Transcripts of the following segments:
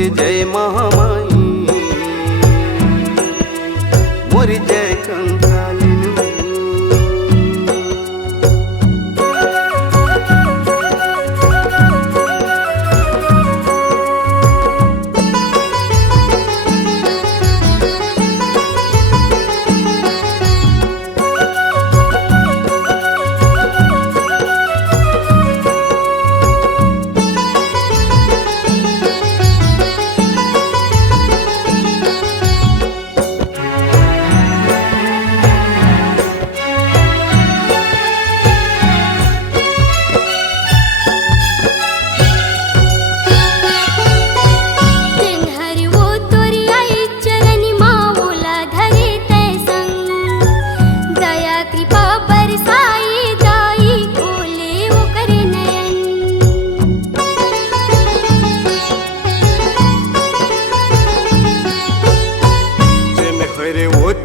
मोर जय महामाई, मोर जय कंकालिनी।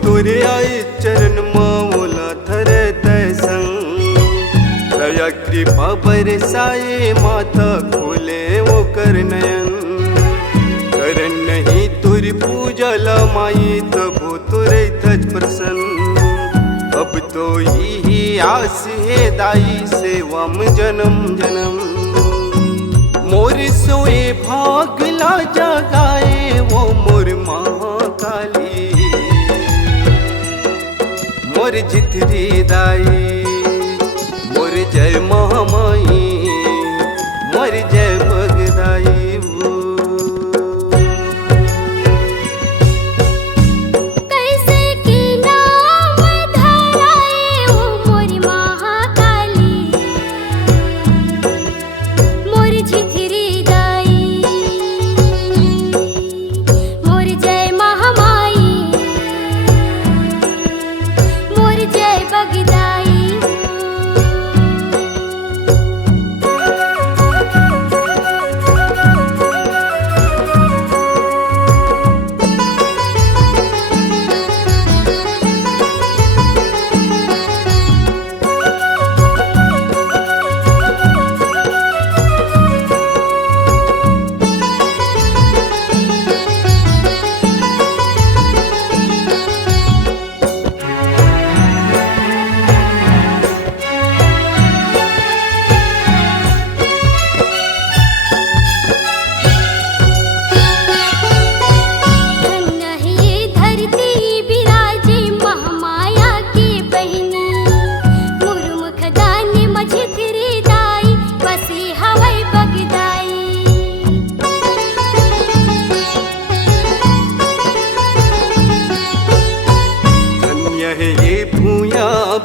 तोरे आए चरण माओला थरे तय संग, दया कृपा बरसाए माता खोले वो कर नयन। करन नहीं तुर पूजा ला माई तबो तुरे तज प्रसन्न। अब तो ही आस है दाई सेवा में जन्म जन्म। मोर सोए भाग ला जगाए वो मोर महाकाली, मोर जितरी दाई, मोर जय महामाई, मोर जय बगदाई।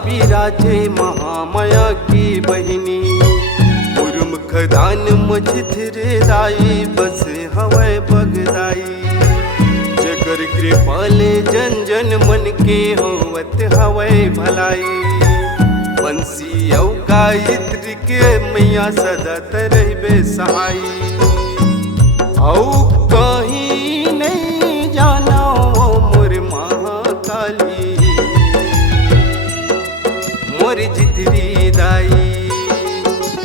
बिराजे महामाया की बहिनी, उर्म खदान मझिथिर दाई बस हवै बगदाई। जगर कृपाले जन जन मन के होवत हवै भलाई। बंसी औ गायत्री के मैया सदा तरहबे सहाई। औ कहीं नहीं जाना ओ मोर महाकाली, मोर जितरी दाई,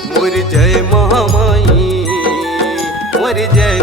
मोर जय महामाई, मोर जय